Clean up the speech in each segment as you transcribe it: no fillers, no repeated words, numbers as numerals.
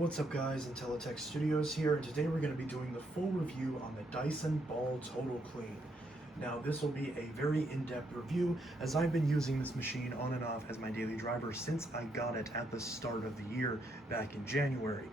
What's up guys, Intelitech Studios here, and today we're going to be doing the full review on the Dyson Ball Total Clean. Now this will be a very in-depth review as I've been using this machine on and off as my daily driver since I got it at the start of the year back in January.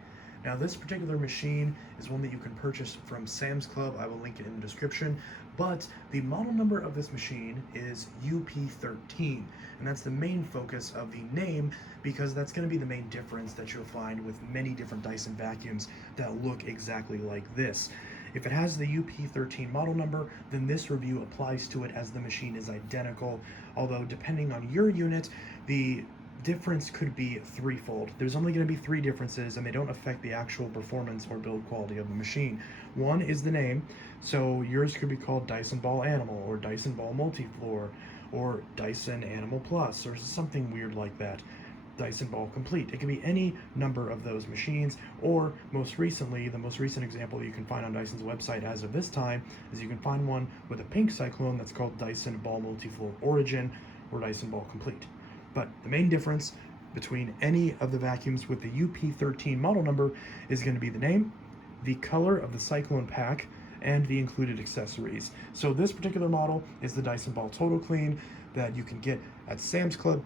Now this particular machine is one that you can purchase from Sam's Club. I will link it in the description, but the model number of this machine is UP13, and that's the main focus of the name because that's going to be the main difference that you'll find with many different Dyson vacuums that look exactly like this. If it has the UP13 model number, then this review applies to it as the machine is identical, although depending on your unit, the difference could be threefold. There's only going to be three differences, and they don't affect the actual performance or build quality of the machine. One is the name, so yours could be called Dyson Ball Animal, or Dyson Ball Multifloor, or Dyson Animal Plus, or something weird like that. Dyson Ball Complete. It can be any number of those machines, or most recently, the most recent example that you can find on Dyson's website as of this time is you can find one with a pink cyclone that's called Dyson Ball Multifloor Origin or Dyson Ball Complete. But the main difference between any of the vacuums with the UP13 model number is going to be the name, the color of the cyclone pack, and the included accessories. So this particular model is the Dyson Ball Total Clean that you can get at Sam's Club,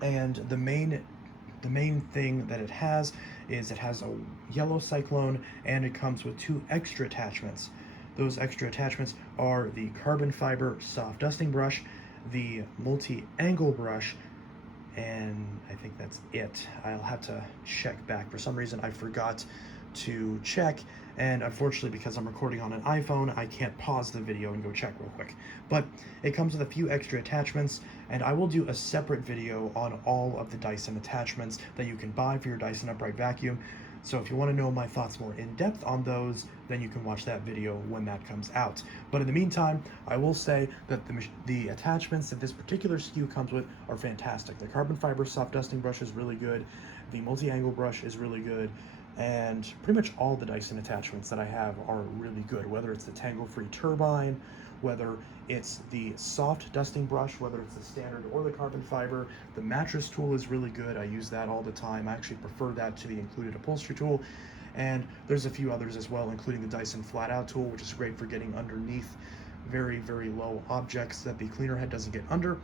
and the main thing that it has is it has a yellow cyclone, and it comes with two extra attachments. Those extra attachments are the carbon fiber soft dusting brush, the multi-angle brush, and I think that's it. I'll have to check back. For some reason I forgot to check, and unfortunately because I'm recording on an iPhone, I can't pause the video and go check real quick. But it comes with a few extra attachments, and I will do a separate video on all of the Dyson attachments that you can buy for your Dyson upright vacuum. So if you want to know my thoughts more in depth on those, then you can watch that video when that comes out. But in the meantime, I will say that the attachments that this particular SKU comes with are fantastic. The carbon fiber soft dusting brush is really good. The multi-angle brush is really good. And pretty much all the Dyson attachments that I have are really good, whether it's the tangle-free turbine, whether it's the soft dusting brush, whether it's the standard or the carbon fiber. The mattress tool is really good. I use that all the time. I actually prefer that to the included upholstery tool. And there's a few others as well, including the Dyson flat out tool, which is great for getting underneath very, very low objects that the cleaner head doesn't get under.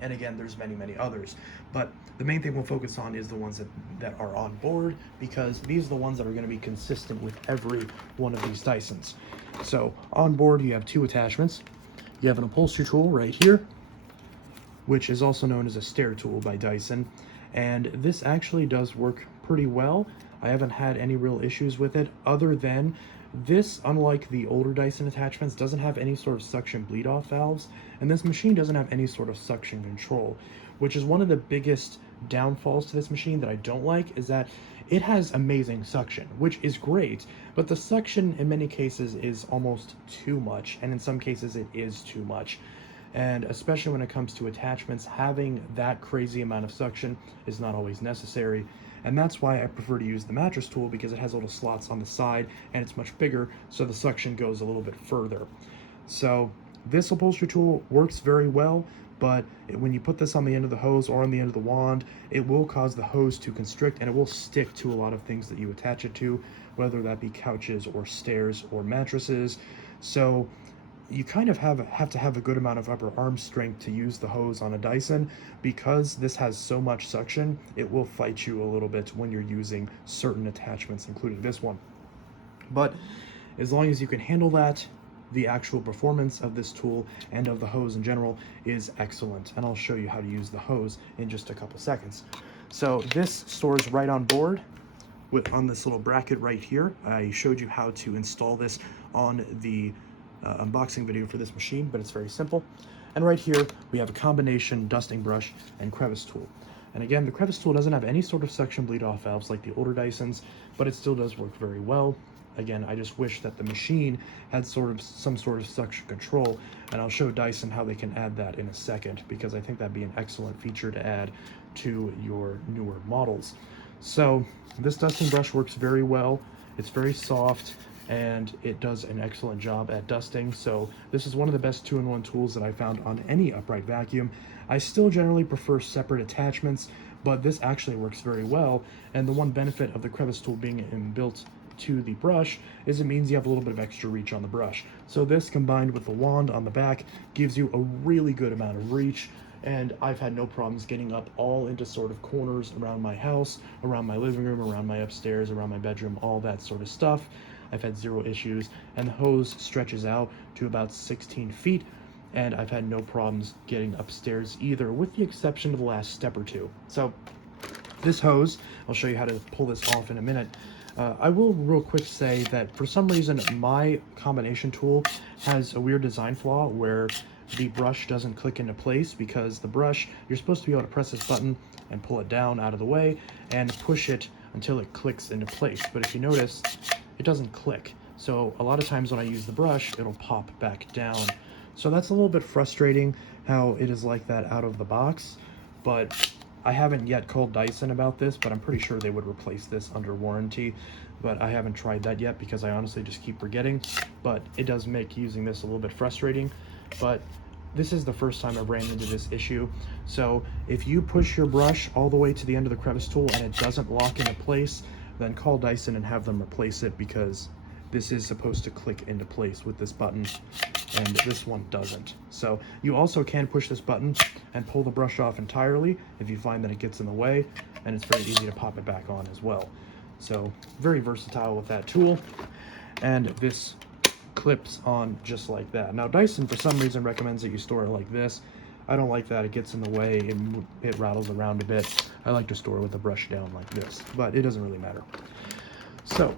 And again, there's many others, but the main thing we'll focus on is the ones that are on board, because these are the ones that are going to be consistent with every one of these Dysons. So on board you have two attachments. You have an upholstery tool right here, which is also known as a stair tool by Dyson, and this actually does work pretty well. I haven't had any real issues with it, other than this, unlike the older Dyson attachments, doesn't have any sort of suction bleed off valves, and this machine doesn't have any sort of suction control, which is one of the biggest downfalls to this machine that I don't like, is that it has amazing suction, which is great, but the suction in many cases is almost too much, and in some cases it is too much. And especially when it comes to attachments, having that crazy amount of suction is not always necessary. And that's why I prefer to use the mattress tool, because it has little slots on the side and it's much bigger, so the suction goes a little bit further. So this upholstery tool works very well, but when you put this on the end of the hose or on the end of the wand, it will cause the hose to constrict, and it will stick to a lot of things that you attach it to, whether that be couches or stairs or mattresses. So you kind of have to have a good amount of upper arm strength to use the hose on a Dyson, because this has so much suction, it will fight you a little bit when you're using certain attachments, including this one. But as long as you can handle that, the actual performance of this tool and of the hose in general is excellent, and I'll show you how to use the hose in just a couple seconds. So this stores right on board on this little bracket right here. I showed you how to install this on the unboxing video for this machine, but it's very simple. And right here we have a combination dusting brush and crevice tool. And again, the crevice tool doesn't have any sort of suction bleed off valves like the older Dysons, but it still does work very well. Again, I just wish that the machine had some sort of suction control, and I'll show Dyson how they can add that in a second, because I think that'd be an excellent feature to add to your newer models. So this dusting brush works very well. It's very soft, and it does an excellent job at dusting. So this is one of the best two-in-one tools that I found on any upright vacuum. I still generally prefer separate attachments, but this actually works very well. And the one benefit of the crevice tool being inbuilt to the brush is it means you have a little bit of extra reach on the brush. So this combined with the wand on the back gives you a really good amount of reach, and I've had no problems getting up all into sort of corners around my house, around my living room, around my upstairs, around my bedroom, all that sort of stuff. I've had zero issues, and the hose stretches out to about 16 feet, and I've had no problems getting upstairs either, with the exception of the last step or two. So this hose, I'll show you how to pull this off in a minute. I will real quick say that for some reason my combination tool has a weird design flaw where the brush doesn't click into place, because the brush, you're supposed to be able to press this button and pull it down out of the way and push it until it clicks into place. But if you notice, it doesn't click. So a lot of times when I use the brush, it'll pop back down. So that's a little bit frustrating how it is like that out of the box, but I haven't yet called Dyson about this, but I'm pretty sure they would replace this under warranty, but I haven't tried that yet because I honestly just keep forgetting. But it does make using this a little bit frustrating, but this is the first time I've ran into this issue. So if you push your brush all the way to the end of the crevice tool and it doesn't lock into place, then call Dyson and have them replace it, because this is supposed to click into place with this button, and this one doesn't. So you also can push this button and pull the brush off entirely if you find that it gets in the way, and it's very easy to pop it back on as well. So very versatile with that tool, and this clips on just like that. Now Dyson for some reason recommends that you store it like this. I don't like that. It gets in the way, it rattles around a bit. I like to store it with the brush down like this, but it doesn't really matter. So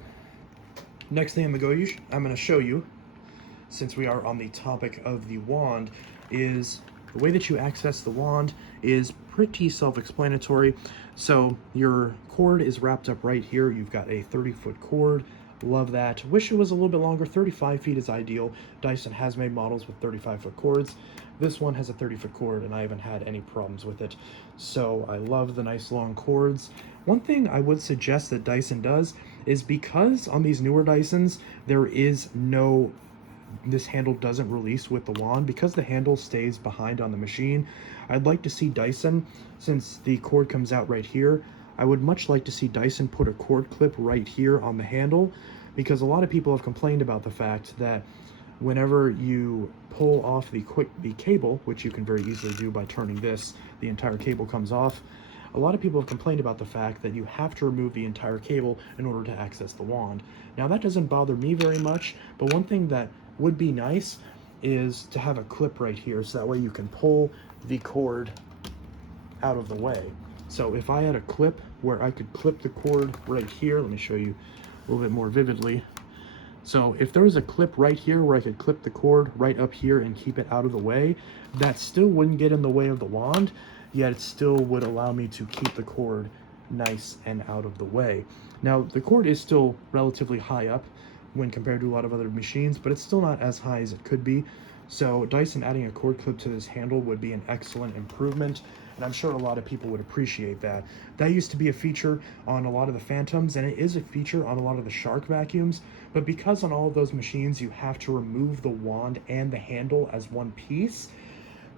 next thing I'm going to show you, since we are on the topic of the wand, is the way that you access the wand is pretty self-explanatory. So your cord is wrapped up right here. You've got a 30-foot cord. Love that. Wish it was a little bit longer. 35 feet is ideal. Dyson has made models with 35-foot cords. This one has a 30-foot cord, and I haven't had any problems with it. So I love the nice long cords. One thing I would suggest that Dyson does is, because on these newer Dysons, this handle doesn't release with the wand, because the handle stays behind on the machine. I'd like to see Dyson, since the cord comes out right here, I would much like to see Dyson put a cord clip right here on the handle, because a lot of people have complained about the fact that whenever you pull off the cable, which you can very easily do by turning this, the entire cable comes off. A lot of people have complained about the fact that you have to remove the entire cable in order to access the wand. Now that doesn't bother me very much, but one thing that would be nice is to have a clip right here, so that way you can pull the cord out of the way. So if I had a clip where I could clip the cord right here, let me show you a little bit more vividly. So if there was a clip right here where I could clip the cord right up here and keep it out of the way, that still wouldn't get in the way of the wand, yet it still would allow me to keep the cord nice and out of the way. Now the cord is still relatively high up when compared to a lot of other machines, but it's still not as high as it could be. So Dyson adding a cord clip to this handle would be an excellent improvement, and I'm sure a lot of people would appreciate that. That used to be a feature on a lot of the Phantoms, and it is a feature on a lot of the Shark vacuums, but because on all of those machines you have to remove the wand and the handle as one piece,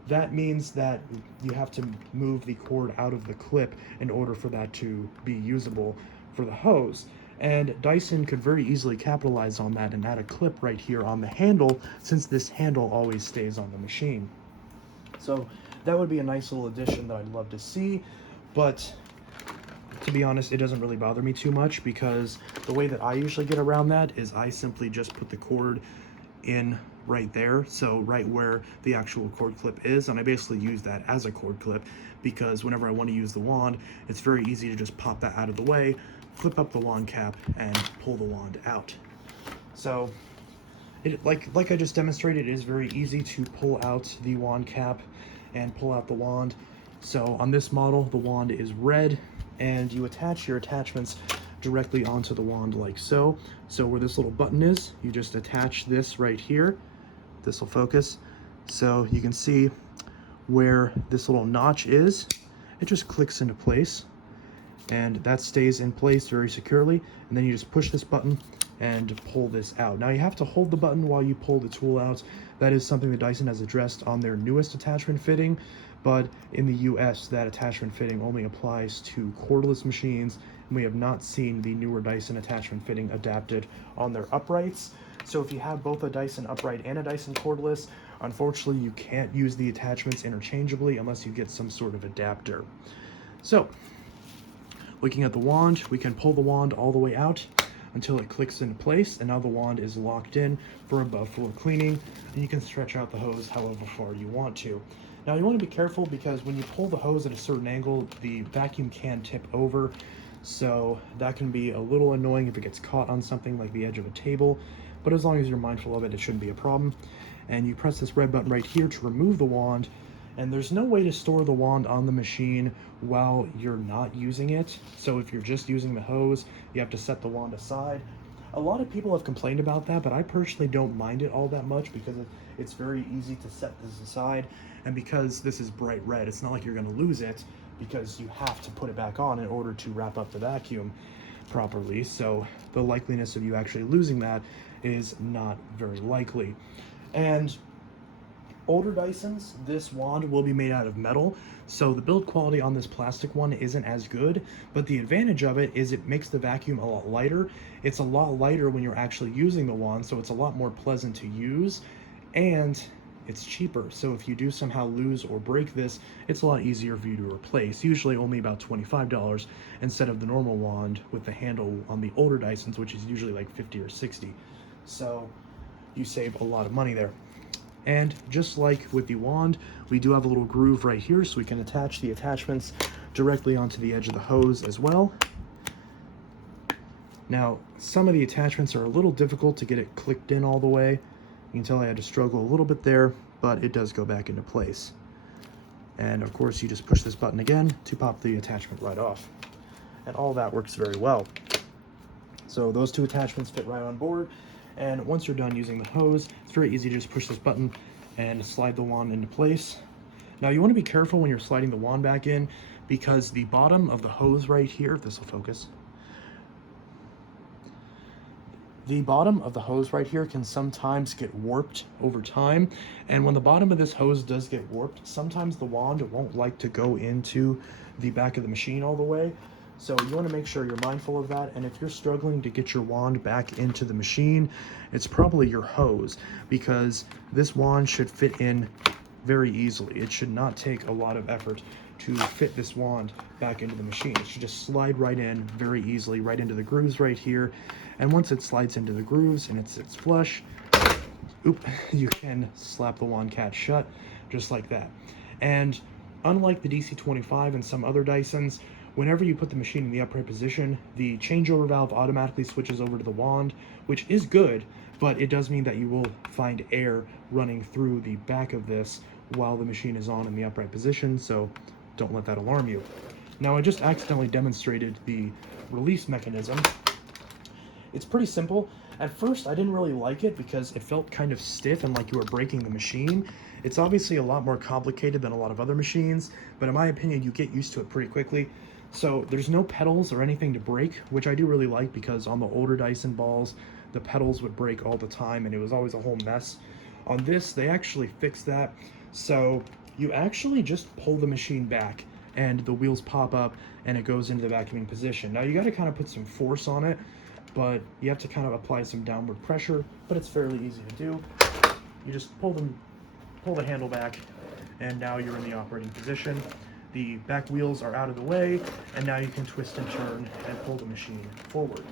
that means that you have to move the cord out of the clip in order for that to be usable for the hose. And Dyson could very easily capitalize on that and add a clip right here on the handle, since this handle always stays on the machine. So that would be a nice little addition that I'd love to see, but to be honest, it doesn't really bother me too much, because the way that I usually get around that is I simply just put the cord in right there, so right where the actual cord clip is, and I basically use that as a cord clip, because whenever I want to use the wand, it's very easy to just pop that out of the way, flip up the wand cap, and pull the wand out. So like I just demonstrated, it is very easy to pull out the wand cap and pull out the wand. So on this model, the wand is red, and you attach your attachments directly onto the wand like so. So where this little button is, you just attach this right here. This will focus. So you can see where this little notch is, it just clicks into place, and that stays in place very securely. And then you just push this button and pull this out. Now you have to hold the button while you pull the tool out. That is something that Dyson has addressed on their newest attachment fitting, but in the US that attachment fitting only applies to cordless machines, and we have not seen the newer Dyson attachment fitting adapted on their uprights. So if you have both a Dyson upright and a Dyson cordless, unfortunately you can't use the attachments interchangeably unless you get some sort of adapter. So looking at the wand, we can pull the wand all the way out until it clicks into place, and now the wand is locked in for above floor cleaning, and you can stretch out the hose however far you want to. Now you want to be careful because when you pull the hose at a certain angle, the vacuum can tip over, so that can be a little annoying if it gets caught on something like the edge of a table, but as long as you're mindful of it, it shouldn't be a problem. And you press this red button right here to remove the wand, and there's no way to store the wand on the machine while you're not using it. So if you're just using the hose, you have to set the wand aside. A lot of people have complained about that, but I personally don't mind it all that much because it's very easy to set this aside. And because this is bright red, it's not like you're going to lose it because you have to put it back on in order to wrap up the vacuum properly. So the likeliness of you actually losing that is not very likely. And older Dysons, this wand will be made out of metal, so the build quality on this plastic one isn't as good, but the advantage of it is it makes the vacuum a lot lighter. It's a lot lighter when you're actually using the wand, so it's a lot more pleasant to use, and it's cheaper. So if you do somehow lose or break this, it's a lot easier for you to replace, usually only about $25 instead of the normal wand with the handle on the older Dysons, which is usually like 50 or 60. So you save a lot of money there. And just like with the wand, we do have a little groove right here so we can attach the attachments directly onto the edge of the hose as well. Now, some of the attachments are a little difficult to get it clicked in all the way. You can tell I had to struggle a little bit there, but it does go back into place. And of course, you just push this button again to pop the attachment right off. And all that works very well. So those two attachments fit right on board. And once you're done using the hose, it's very easy to just push this button and slide the wand into place. Now you want to be careful when you're sliding the wand back in because the bottom of the hose right here, if this will focus, the bottom of the hose right here can sometimes get warped over time. And when the bottom of this hose does get warped, sometimes the wand won't like to go into the back of the machine all the way. So you want to make sure you're mindful of that, and if you're struggling to get your wand back into the machine, it's probably your hose, because this wand should fit in very easily. It should not take a lot of effort to fit this wand back into the machine. It should just slide right in very easily, right into the grooves right here, and once it slides into the grooves and it's flush, you can slap the wand cap shut just like that. And unlike the DC-25 and some other Dysons, whenever you put the machine in the upright position, the changeover valve automatically switches over to the wand, which is good, but it does mean that you will find air running through the back of this while the machine is on in the upright position, so don't let that alarm you. Now, I just accidentally demonstrated the release mechanism. It's pretty simple. At first, I didn't really like it because it felt kind of stiff and like you were breaking the machine. It's obviously a lot more complicated than a lot of other machines, but in my opinion, you get used to it pretty quickly. So there's no pedals or anything to break, which I do really like because on the older Dyson balls, the pedals would break all the time and it was always a whole mess. On this, they actually fixed that. So you actually just pull the machine back and the wheels pop up and it goes into the vacuuming position. Now you got to kind of put some force on it, but you have to kind of apply some downward pressure, but it's fairly easy to do. You just pull the handle back, and now you're in the operating position. The back wheels are out of the way, and now you can twist and turn and pull the machine forward.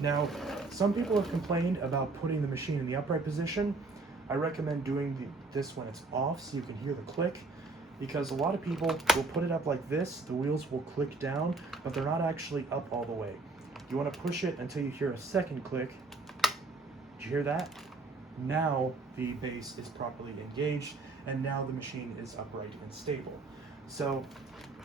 Now, some people have complained about putting the machine in the upright position. I recommend doing this when it's off so you can hear the click, because a lot of people will put it up like this, the wheels will click down, but they're not actually up all the way. You want to push it until you hear a second click. Did you hear that? Now the base is properly engaged, and now the machine is upright and stable. So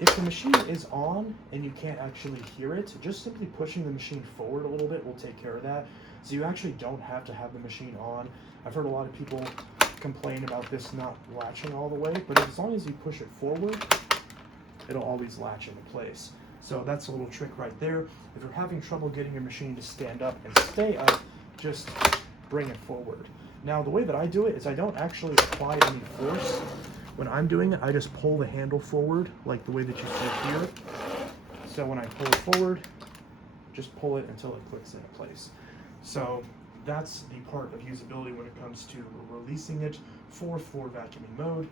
if the machine is on and you can't actually hear it, just simply pushing the machine forward a little bit will take care of that. So you actually don't have to have the machine on. I've heard a lot of people complain about this not latching all the way, but as long as you push it forward, it'll always latch into place. So that's a little trick right there. If you're having trouble getting your machine to stand up and stay up, just bring it forward. Now, the way that I do it is I don't actually apply any force. When I'm doing it, I just pull the handle forward, like the way that you see here. So when I pull it forward, just pull it until it clicks into place. So that's the part of usability when it comes to releasing it for floor vacuuming mode.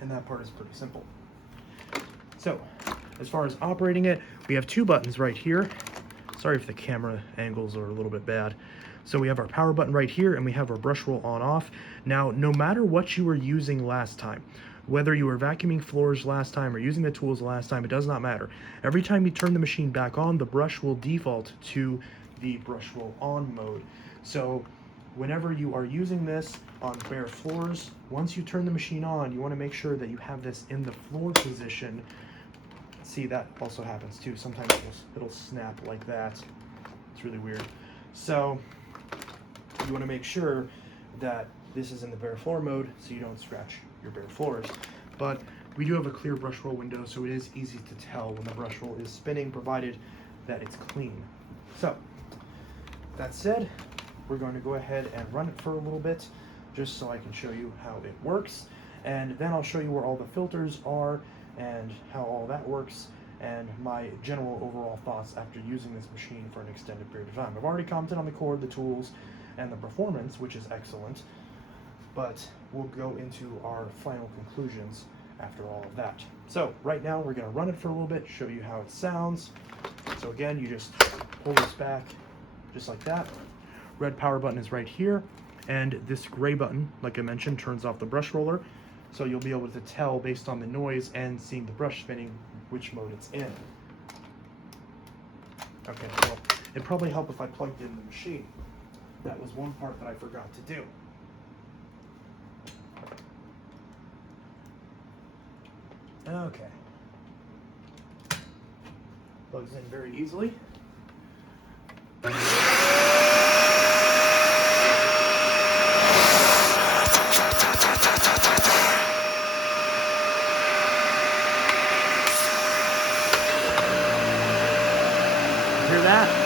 And that part is pretty simple. So as far as operating it, we have two buttons right here. Sorry if the camera angles are a little bit bad. So we have our power button right here, and we have our brush roll on off. Now, no matter what you were using last time, whether you were vacuuming floors last time or using the tools last time, it does not matter. Every time you turn the machine back on, the brush will default to the brush roll on mode. So whenever you are using this on bare floors, once you turn the machine on, you want to make sure that you have this in the floor position. See, that also happens too. Sometimes it'll snap like that. It's really weird. So you want to make sure that this is in the bare floor mode so you don't scratch your bare floors. But we do have a clear brush roll window, so it is easy to tell when the brush roll is spinning, provided that it's clean. So that said, we're going to go ahead and run it for a little bit just so I can show you how it works, and then I'll show you where all the filters are and how all that works, and my general overall thoughts after using this machine for an extended period of time. I've already commented on the cord, the tools, and the performance, which is excellent, but we'll go into our final conclusions after all of that. So right now we're going to run it for a little bit, show you how it sounds. So again, you just pull this back just like that. Red power button is right here, and this gray button, like I mentioned, turns off the brush roller. So you'll be able to tell based on the noise and seeing the brush spinning which mode it's in. Okay, well, it'd probably help if I plugged in the machine. That was one part that I forgot to do. Okay. Plugs in very easily. Hear that?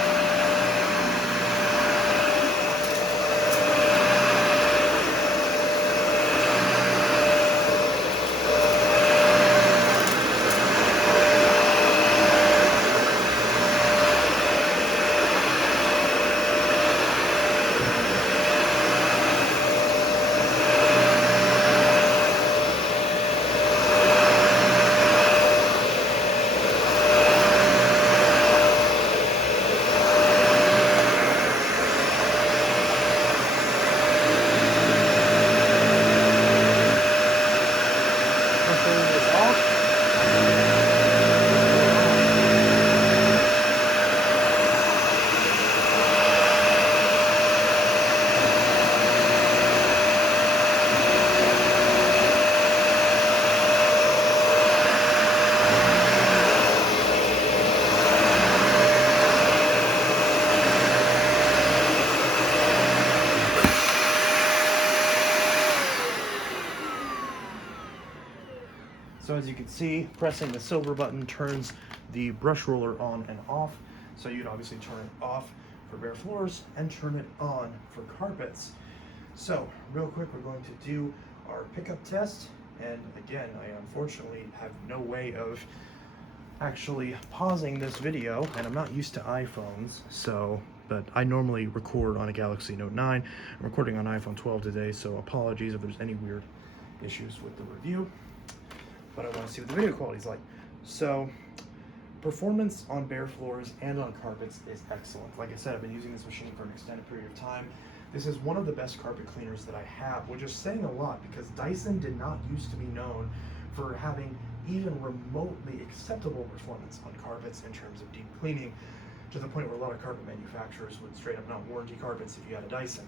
So as you can see, pressing the silver button turns the brush roller on and off. So you'd obviously turn it off for bare floors and turn it on for carpets. So real quick, we're going to do our pickup test. And again, I unfortunately have no way of actually pausing this video, and I'm not used to iPhones, but I normally record on a Galaxy Note 9. I'm recording on iPhone 12 today, so apologies if there's any weird issues with the review. But I want to see what the video quality is like. So performance on bare floors and on carpets is excellent. Like I said, I've been using this machine for an extended period of time. This is one of the best carpet cleaners that I have, which is saying a lot because Dyson did not used to be known for having even remotely acceptable performance on carpets in terms of deep cleaning, to the point where a lot of carpet manufacturers would straight up not warranty carpets if you had a Dyson.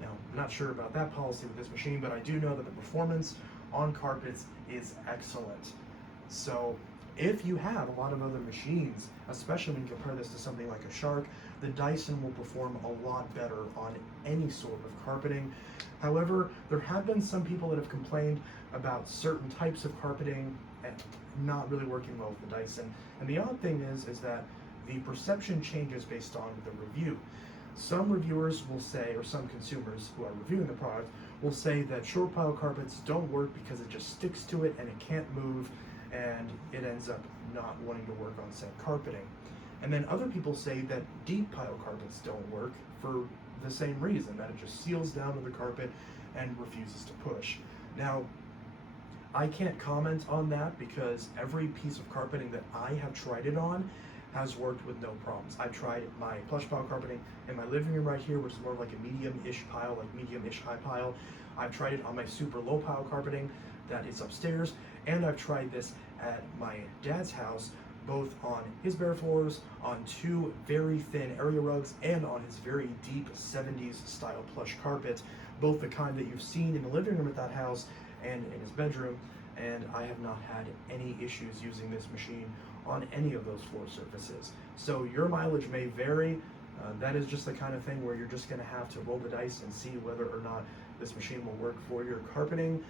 Now, I'm not sure about that policy with this machine, but I do know that the performance on carpets is excellent. So if you have a lot of other machines, especially when you compare this to something like a Shark, the Dyson will perform a lot better on any sort of carpeting. However, there have been some people that have complained about certain types of carpeting and not really working well with the Dyson. And the odd thing is that the perception changes based on the review. Some reviewers will say, or some consumers who are reviewing the product will say that short pile carpets don't work because it just sticks to it and it can't move, and it ends up not wanting to work on said carpeting. And then other people say that deep pile carpets don't work for the same reason, that it just seals down to the carpet and refuses to push. Now, I can't comment on that because every piece of carpeting that I have tried it on has worked with no problems. I've tried my plush pile carpeting in my living room right here, which is more like a medium-ish pile, like medium-ish high pile. I've tried it on my super low pile carpeting that is upstairs, and I've tried this at my dad's house, both on his bare floors, on two very thin area rugs, and on his very deep 70s style plush carpet, both the kind that you've seen in the living room at that house and in his bedroom, and I have not had any issues using this machine on any of those floor surfaces. So your mileage may vary. That is just the kind of thing where you're just going to have to roll the dice and see whether or not this machine will work for your carpeting.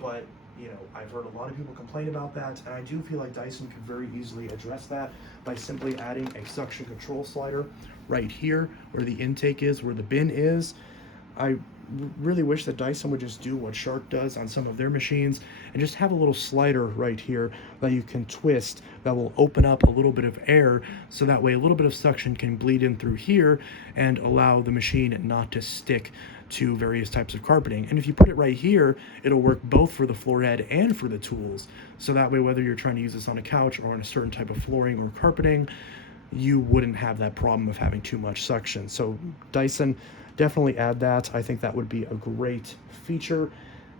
But you know, I've heard a lot of people complain about that, and I do feel like Dyson could very easily address that by simply adding a suction control slider right here where the intake is, where the bin is. I really wish that Dyson would just do what Shark does on some of their machines and just have a little slider right here that you can twist that will open up a little bit of air, so that way a little bit of suction can bleed in through here and allow the machine not to stick to various types of carpeting. And if you put it right here, it'll work both for the floor head and for the tools. So that way, whether you're trying to use this on a couch or on a certain type of flooring or carpeting, you wouldn't have that problem of having too much suction. So Dyson, definitely add that. I think that would be a great feature,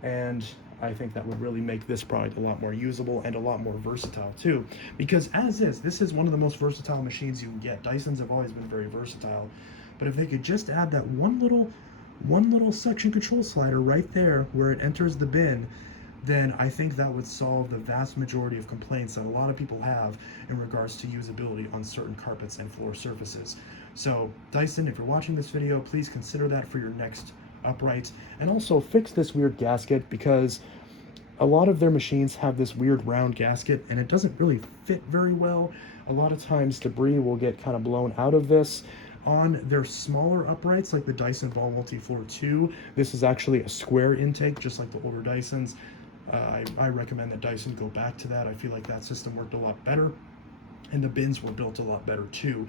and I think that would really make this product a lot more usable and a lot more versatile too, because this is one of the most versatile machines you can get. Dysons have always been very versatile, but if they could just add that one little suction control slider right there where it enters the bin, then I think that would solve the vast majority of complaints that a lot of people have in regards to usability on certain carpets and floor surfaces. So Dyson, if you're watching this video, please consider that for your next upright, and also fix this weird gasket, because a lot of their machines have this weird round gasket and it doesn't really fit very well. A lot of times debris will get kind of blown out of this. On their smaller uprights, like the Dyson Ball Multifloor 2, this is actually a square intake, just like the older Dysons. I recommend that Dyson go back to that. I feel like that system worked a lot better, and the bins were built a lot better too.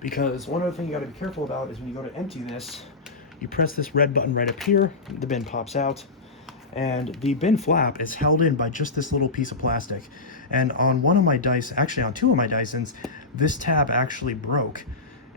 Because one other thing you got to be careful about is when you go to empty this, you press this red button right up here, the bin pops out, and the bin flap is held in by just this little piece of plastic. And on one of my Dyson, actually on two of my Dysons, this tab actually broke.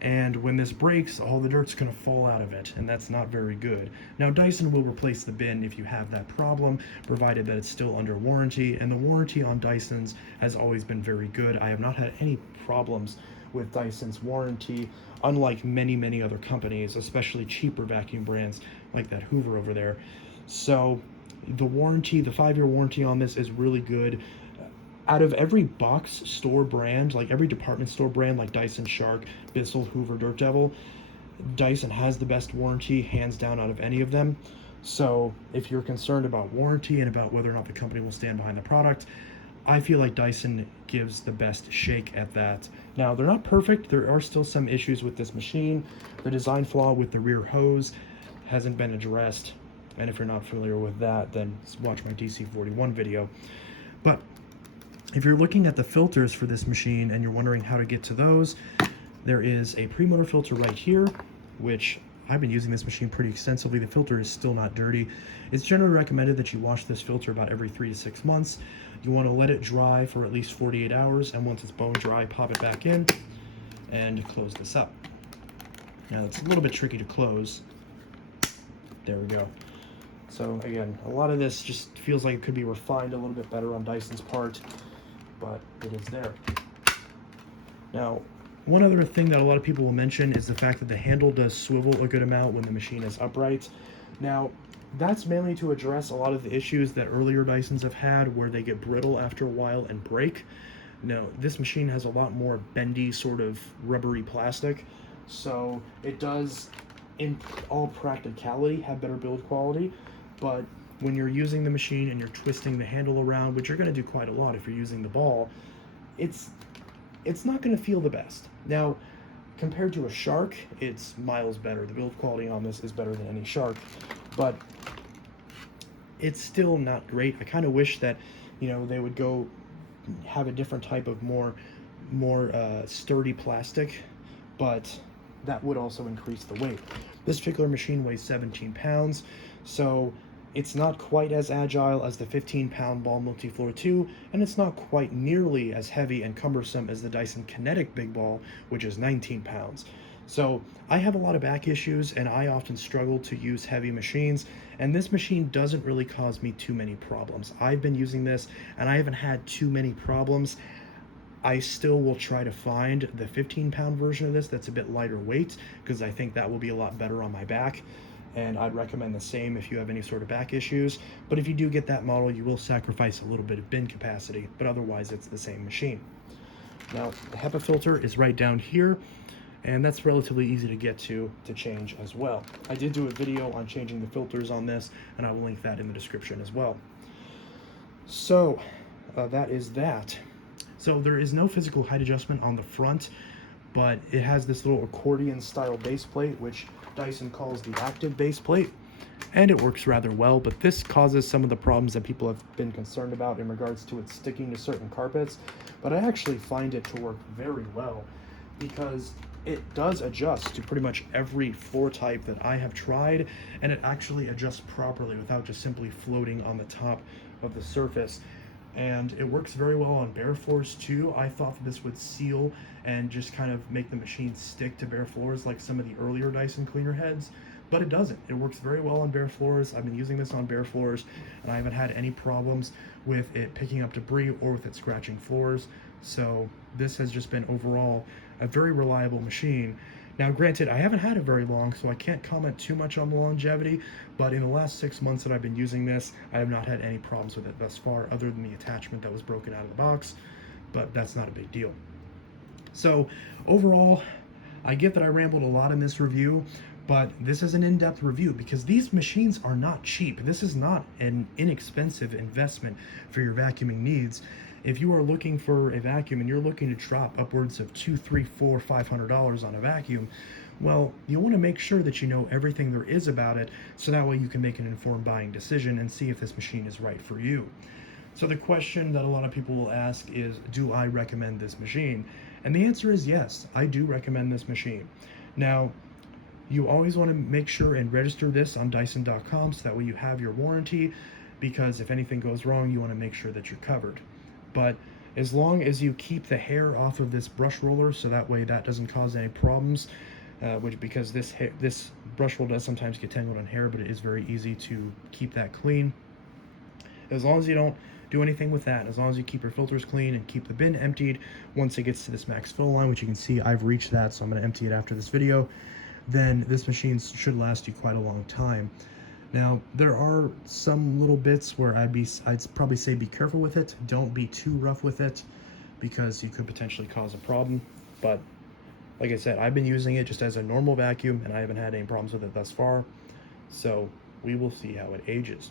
And when this breaks, all the dirt's going to fall out of it, and that's not very good. Now, Dyson will replace the bin if you have that problem, provided that it's still under warranty, and the warranty on Dysons has always been very good. I have not had any problems with Dyson's warranty, unlike many other companies, especially cheaper vacuum brands like that Hoover over there. So the warranty, the 5-year warranty on this is really good. Out of every box store brand, like every department store brand, like Dyson, Shark, Bissell, Hoover, Dirt Devil, Dyson has the best warranty, hands down, out of any of them. So if you're concerned about warranty and about whether or not the company will stand behind the product, I feel like Dyson gives the best shake at that. Now, they're not perfect. There are still some issues with this machine. The design flaw with the rear hose hasn't been addressed. And if you're not familiar with that, then watch my DC41 video. But if you're looking at the filters for this machine and you're wondering how to get to those, there is a pre-motor filter right here, which I've been using this machine pretty extensively. The filter is still not dirty. It's generally recommended that you wash this filter about every 3 to 6 months. You want to let it dry for at least 48 hours, and once it's bone dry, pop it back in and close this up. Now, it's a little bit tricky to close. There we go. So again, a lot of this just feels like it could be refined a little bit better on Dyson's part, but it is there. Now, one other thing that a lot of people will mention is the fact that the handle does swivel a good amount when the machine is upright. Now, that's mainly to address a lot of the issues that earlier Dysons have had where they get brittle after a while and break. Now, this machine has a lot more bendy, sort of rubbery plastic, so it does, in all practicality, have better build quality, but when you're using the machine and you're twisting the handle around, which you're going to do quite a lot if you're using the ball, it's not going to feel the best. Now, compared to a Shark, it's miles better. The build quality on this is better than any Shark, but it's still not great. I kind of wish that, they would go have a different type of more sturdy plastic, but that would also increase the weight. This particular machine weighs 17 pounds, so it's not quite as agile as the 15-pound Ball Multifloor 2, and it's not quite nearly as heavy and cumbersome as the Dyson Kinetic Big Ball, which is 19 pounds. So I have a lot of back issues, and I often struggle to use heavy machines, and this machine doesn't really cause me too many problems. I've been using this, and I haven't had too many problems. I still will try to find the 15-pound version of this that's a bit lighter weight, because I think that will be a lot better on my back, and I'd recommend the same if you have any sort of back issues. But if you do get that model, you will sacrifice a little bit of bin capacity, but otherwise it's the same machine. Now, the HEPA filter is right down here, and that's relatively easy to get to change as well. I did do a video on changing the filters on this, and I will link that in the description as well. So that is that. So there is no physical height adjustment on the front, but it has this little accordion style base plate, which Dyson calls the active base plate, and it works rather well, but this causes some of the problems that people have been concerned about in regards to it sticking to certain carpets. But I actually find it to work very well, because it does adjust to pretty much every floor type that I have tried, and it actually adjusts properly without just simply floating on the top of the surface. And it works very well on bare floors too. I thought that this would seal and just kind of make the machine stick to bare floors like some of the earlier Dyson cleaner heads, but it doesn't. It works very well on bare floors. I've been using this on bare floors, and I haven't had any problems with it picking up debris or with it scratching floors. So this has just been overall a very reliable machine. Now granted, I haven't had it very long, so I can't comment too much on the longevity, but in the last 6 months that I've been using this, I have not had any problems with it thus far, other than the attachment that was broken out of the box, but that's not a big deal. So overall, I get that I rambled a lot in this review, but this is an in-depth review because these machines are not cheap. This is not an inexpensive investment for your vacuuming needs. If you are looking for a vacuum and you're looking to drop upwards of $200, $300, $400, $500 on a vacuum, well, you want to make sure that you know everything there is about it, so that way you can make an informed buying decision and see if this machine is right for you. So the question that a lot of people will ask is, do I recommend this machine? And the answer is yes, I do recommend this machine. Now, you always want to make sure and register this on Dyson.com so that way you have your warranty, because if anything goes wrong, you want to make sure that you're covered. But as long as you keep the hair off of this brush roller, so that way that doesn't cause any problems, because this brush roller does sometimes get tangled in hair, but it is very easy to keep that clean. As long as you don't do anything with that, as long as you keep your filters clean and keep the bin emptied once it gets to this max fill line, which you can see I've reached that, so I'm going to empty it after this video, then this machine should last you quite a long time. Now, there are some little bits where I'd probably say be careful with it. Don't be too rough with it, because you could potentially cause a problem. But like I said, I've been using it just as a normal vacuum, and I haven't had any problems with it thus far. So we will see how it ages.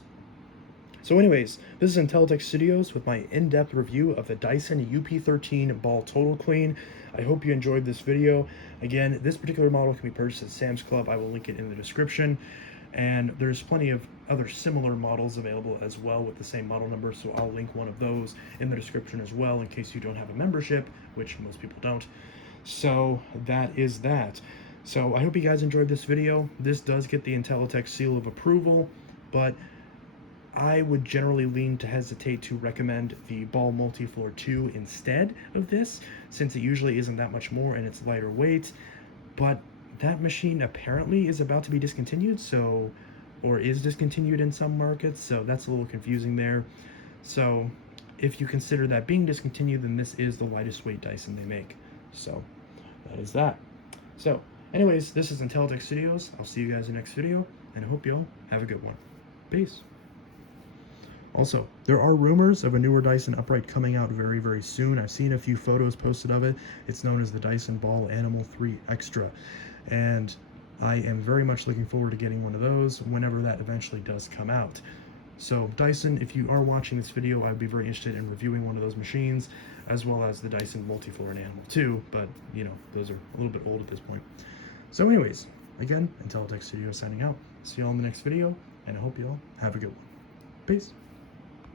So anyways, this is Intelitech Studios with my in-depth review of the Dyson UP13 Ball Total Clean. I hope you enjoyed this video. Again, this particular model can be purchased at Sam's Club. I will link it in the description. And there's plenty of other similar models available as well with the same model number, so I'll link one of those in the description as well in case you don't have a membership, which most people don't. So that is that. So I hope you guys enjoyed this video. This does get the Intelitech seal of approval, but I would generally lean to hesitate to recommend the Ball Multifloor 2 instead of this, since it usually isn't that much more and it's lighter weight. But that machine apparently is about to be discontinued, or is discontinued in some markets, so that's a little confusing there. So if you consider that being discontinued, then this is the lightest weight Dyson they make. So that is that. So anyways, this is Intelitech Studios. I'll see you guys in the next video, and I hope you all have a good one. Peace. Also, there are rumors of a newer Dyson upright coming out very, very soon. I've seen a few photos posted of it. It's known as the Dyson Ball Animal 3 Extra. And I am very much looking forward to getting one of those whenever that eventually does come out. So Dyson, if you are watching this video, I'd be very interested in reviewing one of those machines, as well as the Dyson Multifloor and Animal too, but you know, those are a little bit old at this point. So anyways, again, Intelitech Studio signing out. See you all in the next video, and I hope you all have a good one. Peace.